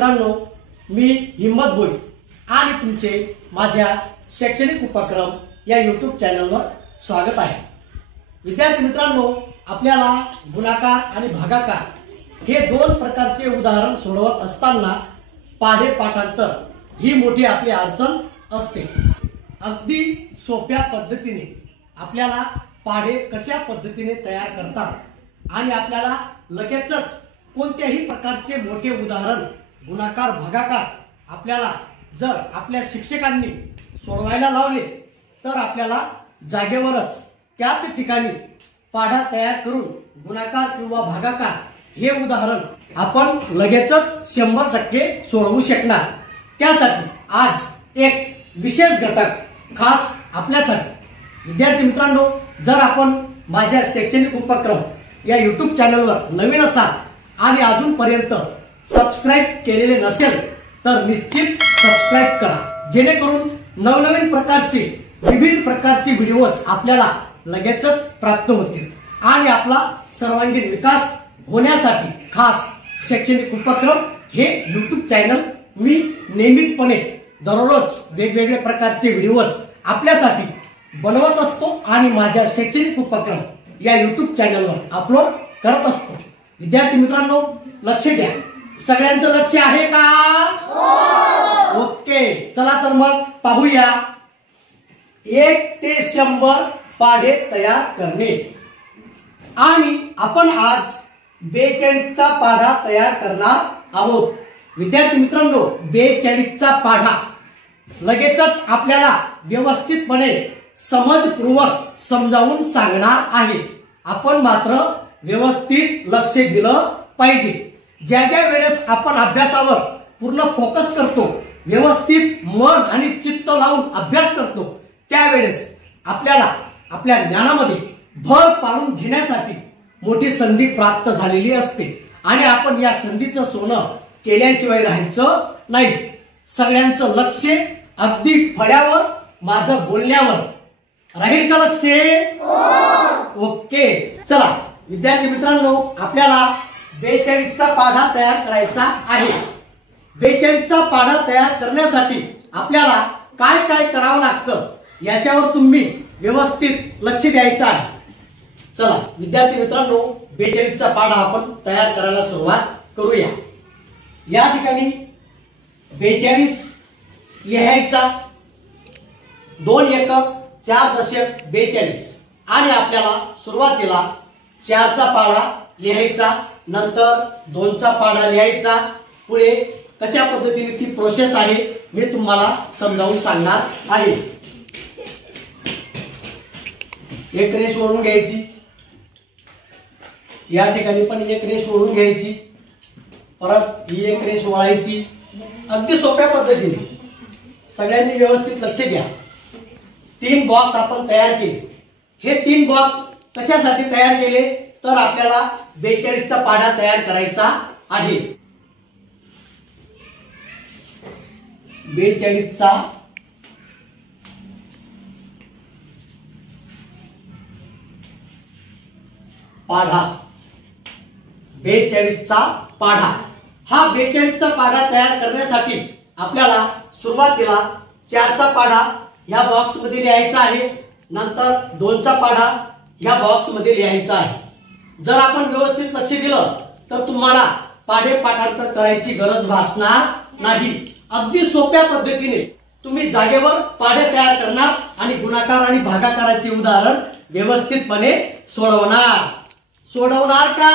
मित्रांनो, मी हिम्मत भोई आणि तुमचे माझ्या शैक्षणिक उपक्रम या YouTube चॅनलवर स्वागत आहे। विद्यार्थी मित्रांनो, आपल्याला गुणाकार आणि भागाकार हे दोन प्रकारचे उदाहरण सोडवत असताना पाढे पाठांतर ही मोठी आपली अडचण असते। अगदी सोप्या पद्धतीने आपल्याला पाढे कशा पद्धतीने तयार करतात आणि आपल्याला लगेचच कोणत्याही प्रकारचे मोठे उदाहरण गुणाकार भागाकार आपल्याला जर आपल्या शिक्षकांनी सोडवायला लावले तर आपल्याला जागेवरच त्याच ठिकाणी पाढा तयार करून गुणाकार किंवा भागाकार हे उदाहरण आपण लगेचच 100% सोडवू शकणार। त्यासाठी आज एक विशेष घटक खास आपल्यासाठी। विद्यार्थी मित्रांनो, जर आपण माझ्या शैक्षणिक उपक्रम या YouTube चॅनलवर नवीन असाल आणि अजूनपर्यंत सबस्क्राइब केलेले नसेल तर निश्चित सबस्क्राइब करा, जेणेकरून नवनवीन प्रकारचे विविध प्रकारचे व्हिडिओज आपल्याला लगेचच प्राप्त होतील आणि आपला सर्वांगीण विकास होण्यासाठी खास शैक्षणिक उपक्रम हे YouTube चॅनल मी नियमितपणे दररोज वेगवेगळे प्रकारचे व्हिडिओज आपल्यासाठी बनवत असतो आणि माझ्या शैक्षणिक उपक्रम या YouTube चॅनलवर अपलोड करत असतो। विद्यार्थी मित्रांनो, लक्ष द्या। सगळ्यांचं लक्ष आहे का? हो। ओके, चला तर मग पाहूया 1 ते 100 पाढे तयार करणे। आणि आपण आज 42 चा पाढा तयार करणार आहोत। विद्यार्थी मित्रांनो, 42 चा पाढा लगेचच आपल्याला व्यवस्थितपणे समजपूर्वक समजावून सांगणार आहे। आपण मात्र व्यवस्थित लक्ष दिलं पाहिजे। ज्या ज्या वेळेस आपण अभ्यासावर पूर्ण फोकस करतो, व्यवस्थित मन आणि चित्त लावून अभ्यास करतो, त्यावेळेस आपल्याला आपल्या ज्ञानामध्ये भर पाडून घेण्यासाठी मोठी संधी प्राप्त झालेली असते आणि आपण या संधीचं सोनं केल्याशिवाय राहायचं नाही। सगळ्यांचं लक्ष अगदी फळ्यावर, माझं बोलण्यावर राहील का लक्ष? ओके, चला विद्यार्थी मित्रांनो, आपल्याला 42 चा पाढा तयार करायचा आहे। 42 चा पाढा तयार करण्यासाठी आपल्याला काय काय करावं लागतं याच्यावर तुम्ही व्यवस्थित लक्ष द्यायचं आहे। चला विद्यार्थी मित्रांनो, 42 चा पाढा आपण तयार करायला सुरुवात करूया। या ठिकाणी 42 लिहायचा, 2 एकक 4 दशक 42 आणि आपल्याला सुरुवातीला 4 चा पाढा लिहायचा, नंतर 2 चा पाढा लिहायचा। पुढे कशा पद्धतीने ती प्रोसेस आहे मी तुम्हाला समजावून सांगणार आहे। एक रेष ओढून घ्यायची, या ठिकाणी पण एक रेष ओढून घ्यायची, परत ही एक रेष ओढायची। अगदी सोप्या पद्धतीने सगळ्यांनी व्यवस्थित लक्ष द्या। 3 बॉक्स आपण तयार केले। हे 3 बॉक्स कशासाठी तयार केले तर आपल्याला 42 चा पाढा तयार करायचा आहे। 42 चा पाढा, 42 चा पाढा। हा 42 चा पाढा तयार करण्यासाठी आपल्याला सुरुवातीला 4 चा पाढा या बॉक्स मध्ये लिहायचा आहे, नंतर 2 चा पाढा या बॉक्स मध्ये लिहायचा आहे। जर आपण व्यवस्थित लक्ष दिलं तर तुम्हाला पाढे पाठांतर करायची गरज भासणार नाही। अगदी सोप्या पद्धतीने तुम्ही जागेवर पाढे तयार करणार आणि गुणाकार आणि भागाकाराचे उदाहरण व्यवस्थितपणे सोडवणार। सोडवणार का?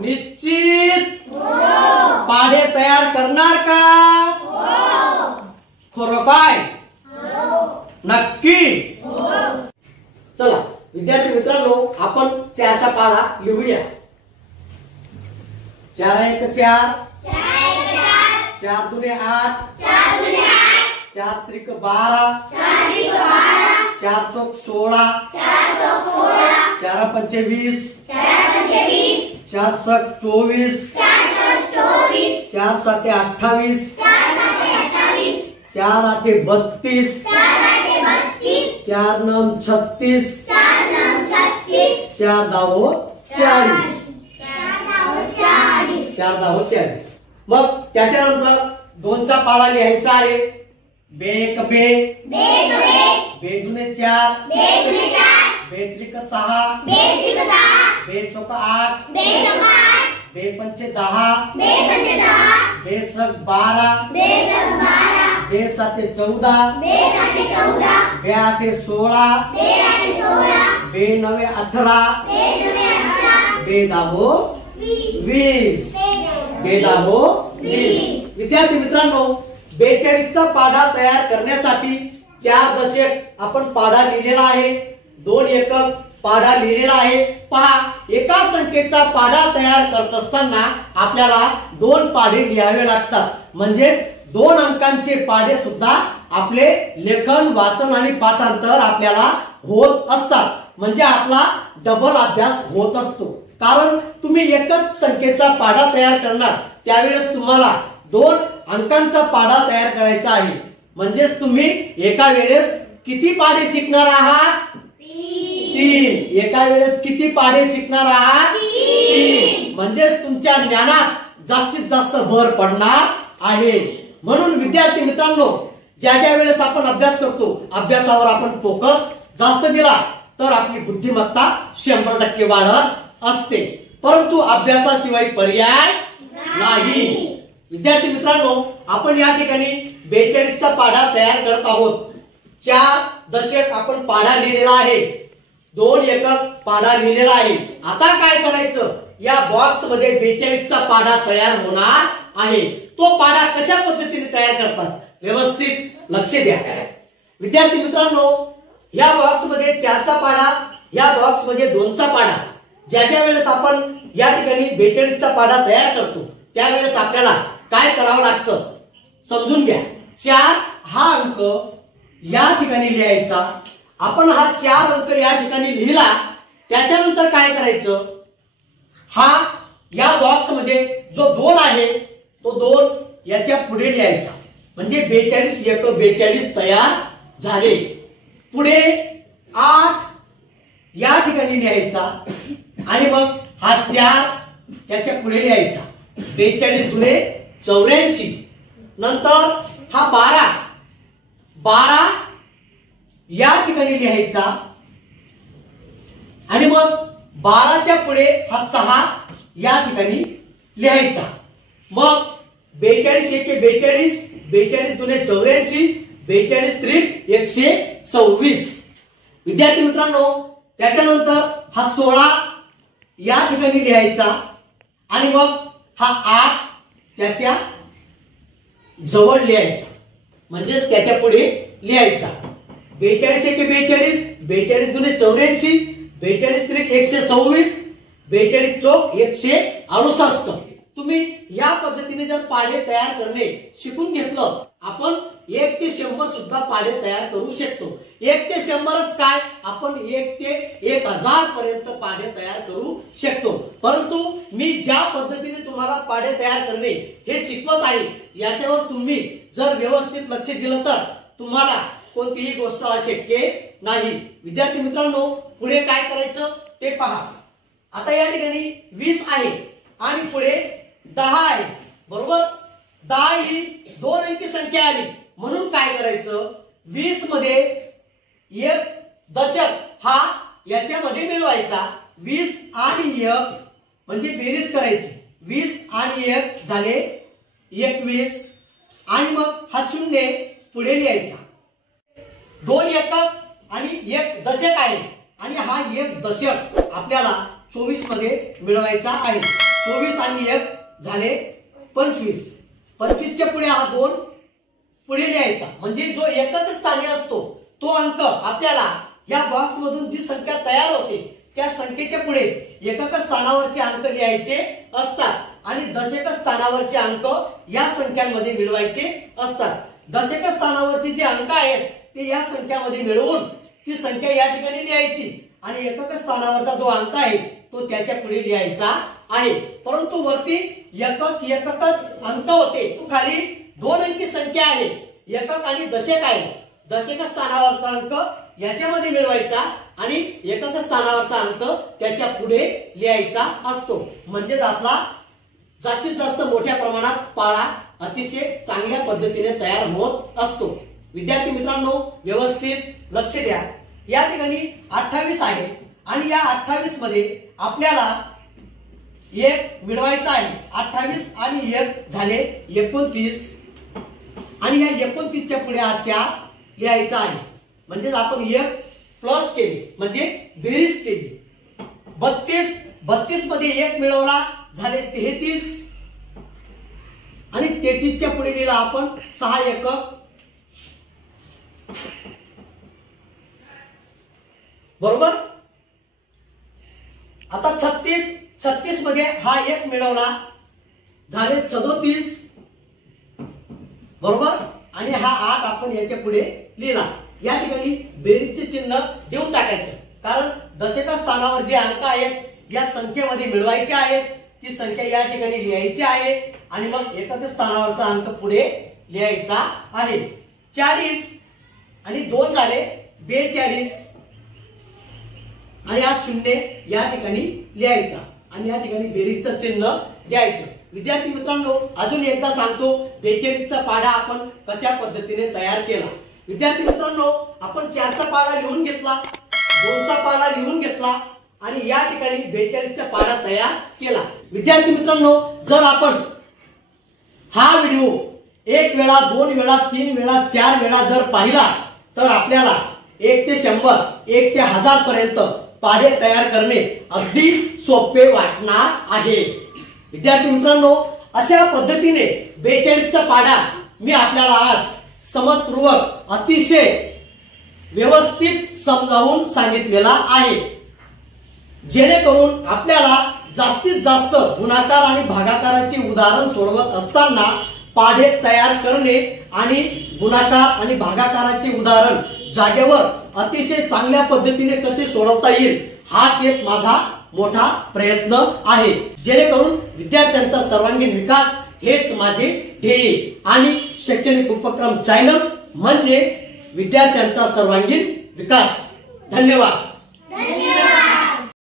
निश्चित। पाढे तयार करणार का? खरं काय? नक्की। चला विद्यार्थी मित्रांनो, आपण 4 चा पाढा लिहूया। 4 1 4, 4 2 8, 4 3 12, 4 चौक 16, 4 5 20, 4 7 24, 4 7 28, 4 8 32, 4 9 36, 4 10 40, 4 10 40। मग त्याच्यानंतर 2चा पाढा लिहायचा आहे. बेक बे, बेदुने 4, बेत्रिक 6, बेचौक 8, बेपंचे 10, बेसक 12, बेसाते 14, बेआठे 16, बेनवे 18, बेदाहो 20, बेदाहो 20. विद्यार्थी मित्रांनो, 42चा पाढा तयार करण्यासाठी 4 दशक आपण पाढा लिहिलेला आहे. 2 एकक पाढा लिहिलेला आहे. पहा, एका संख्येचा पाढा तयार करत असताना आपल्याला 2 पाढे लिहावे लागतात. म्हणजेच 2 अंकांचे पाढे सुद्धा आपले लेखन, वाचन आणि पाठांतर आपल्याला होत असतात. म्हणजे आपला डबल अभ्यास होत असतो. कारण तुम्ही एकच संख्येचा पाढा तयार करणार त्यावेळेस तुम्हाला 2 अंकांचा पाढा तयार करायचा आहे. म्हणजेच तुम्ही एका वेळेस किती पाढे शिकणार आहात? 3. एका वेळेस किती पाढे शिकणार आहात? 3. म्हणजेच तुमच्या ज्ञानात जास्तीत जास्त भर पडणार आहे. म्हणून विद्यार्थी मित्रांनो, ज्या वेळेस आपण अभ्यास करतो, अभ्यासावर आपण फोकस जास्त दिला तर आपली बुद्धिमत्ता 100% वाढत असते. परंतु अभ्यासाशिवाय पर्याय नाही. विद्यार्थी मित्रांनो, आपण या ठिकाणी 42चा पाढा तयार करत आहोत. 4 दशक आपण पाढा लिहिलेला आहे. 2 एकक पाढा लिहिलेला आहे. आता काय करायचं? या बॉक्स मध्ये 42चा पाढा तयार होणार आहे. तो पाढा कशा पद्धतीने तयार करतात व्यवस्थित लक्ष द्या. विद्यार्थी मित्रांनो, या बॉक्स मध्ये 4चा पाढा, या बॉक्स मध्ये 2चा पाढा. ज्या वेळेस आपण या ठिकाणी 42चा पाढा तयार करतो त्यावेळेस आपल्याला काय करावं लागतं समजून घ्या. 4 हा अंक या ठिकाणी लिहायचा. आपण हा 4 अंक या ठिकाणी लिहिला, त्याच्यानंतर काय करायचं? हा या बॉक्स मध्ये जो 2 आहे तो 2 याच्या पुढे लिहायचा. म्हणजे 42 एक 42 तयार झाले. पुढे 8 या ठिकाणी लिहायचा आणि मग हा 4 त्याच्या पुढे लिहायचा. 42 दुने 84. नंतर हा 12 या ठिकाणी लिहायचा आणि मग 12च्या पुढे हा 6 या ठिकाणी लिहायचा. मग 42 एके 42, 42 दुने 84, 42 त्रिक 126. विद्यार्थी मित्रांनो, त्याच्यानंतर हा 16 या ठिकाणी लिहायचा आणि मग हा 8 त्याच्या जवळ लिहायचा. म्हणजेच त्याच्या पुढे लिहायचा. 42 एके 42, 42 दुने 84, 42 त्रिक 126, 42 चौक 168. तुम्ही या पद्धतीने जर पाढे तयार करणे शिकून घेतलं, आपण 1 ते 100 सुद्धा पाढे तयार करू शकतो. 1 ते 100च काय, आपण 1 ते 1000 पर्यंत पाढे तयार करू शकतो. परंतु मी ज्या पद्धतीने तुम्हाला पाढे तयार करणे हे शिकवत आहे, याच्यावर तुम्ही जर व्यवस्थित लक्ष दिलं तर तुम्हाला कोणतीही गोष्ट अशक्य नाही. विद्यार्थी मित्रांनो, पुढे काय करायचं ते पहा. आता या ठिकाणी 20 आहे आणि पुढे 10 आहे. बरोबर, 10 ही 2 अंकी संख्या आली. म्हणून काय करायचं? 20 मध्ये 1 दशक हा याच्यामध्ये मिळवायचा. 20 आणि 1 म्हणजे बेरीज करायची. 20 आणि 1 झाले 21 आणि मग हा 0 पुढे लिहायचा. 2 एकक आणि 1 दशक आहे आणि हा 1 दशक आपल्याला 24 मध्ये मिळवायचा आहे. 24 आणि 1 झाले 25. 25च्या पुढे हा 2 पुढे लिहायचा. म्हणजे जो एकक स्थानी असतो तो अंक आपल्याला या बॉक्स मधून जी संख्या तयार होते त्या संख्येच्या पुढे एकक स्थानावरचे अंक लिहायचे असतात आणि दशक स्थानावरचे अंक या संख्यांमध्ये मिळवायचे असतात. दशक स्थानावरचे जे अंक आहेत ते या संख्यामध्ये मिळवून ती संख्या या ठिकाणी लिहायची आणि एकक स्थानावरचा जो अंक आहे तो त्याच्या पुढे लिहायचा आहे. परंतु वरती एककच अंक होते, खाली 2 अंकी संख्या आहे. एकक आणि दशक आहे. दशक स्थानावरचा अंक याच्यामध्ये मिळवायचा आणि एकक स्थानावरचा अंक त्याच्या पुढे लिहायचा असतो. म्हणजेच आपला जास्तीत जास्त मोठ्या प्रमाणात पाढा अतिशय चांगल्या पद्धतीने तयार होत असतो। विद्यार्थी मित्रांनो, व्यवस्थित लक्ष द्या। या ठिकाणी 28 आहे आणि या 28 मध्ये आपल्याला एक मिळवायचा आहे। 28 आणि 1 झाले 29 आणि या 29च्या पुढे हा 4 लिहायचा आहे। म्हणजे आपण 1 प्लस केली म्हणजे बेरीज केली। 32 मध्ये 1 मिळवला झाले 33 आणि 33च्या पुढे लिहिला आपण 6 एकक, बरोबर। आता 36 मध्ये हा 1 मिळवला झाले 34, बरोबर। आणि हा 8 आपण याच्या पुढे लिहिला। या ठिकाणी बेरीजचे चिन्ह देऊन टाकायचे, कारण दशका स्थानावर जे अंक आहेत या संख्येमध्ये मिळवायचे आहेत, ती संख्या या ठिकाणी लिहायची आहे आणि मग एकक स्थानावरचा अंक पुढे लिहायचा आहे। 40 आणि 2 झाले 42 आणि हा 0 या ठिकाणी लिहायचा आणि या ठिकाणी बेरीजचं चिन्ह द्यायचं। विद्यार्थी मित्रांनो, अजून एकदा सांगतो 42चा पाढा आपण कशा पद्धतीने तयार केला। विद्यार्थी मित्रांनो, आपण 4चा पाढा लिहून घेतला, 2चा पाढा लिहून घेतला आणि या ठिकाणी 42चा पाढा तयार केला। विद्यार्थी मित्रांनो, जर आपण हा व्हिडिओ 1 वेळा, 2 वेळा, 3 वेळा, 4 वेळा जर पाहिला तर आपल्याला 1 ते 100, 1 ते 1000 पर्यंत पाढे तयार करणे अगदी सोपे वाटणार आहे। विद्यार्थी मित्रांनो, अशा पद्धतीने 42चा पाढा मी आपल्याला आज समजपूर्वक अतिशय व्यवस्थित समजावून सांगितलेला आहे, जेणेकरून आपल्याला जास्तीत जास्त गुणाकार आणि भागाकाराची उदाहरण सोडवत असताना पाढे तयार करणे आणि गुणाकार आणि भागाकाराचे उदाहरण जागेवर अतिशय चांगल्या पद्धतीने कसे सोडवता येईल हाच एक माझा मोठा प्रयत्न आहे, जेणेकरून विद्यार्थ्यांचा सर्वांगीण विकास हेच माझे ध्येय आणि शैक्षणिक उपक्रम चॅनल म्हणजे विद्यार्थ्यांचा सर्वांगीण विकास। धन्यवाद।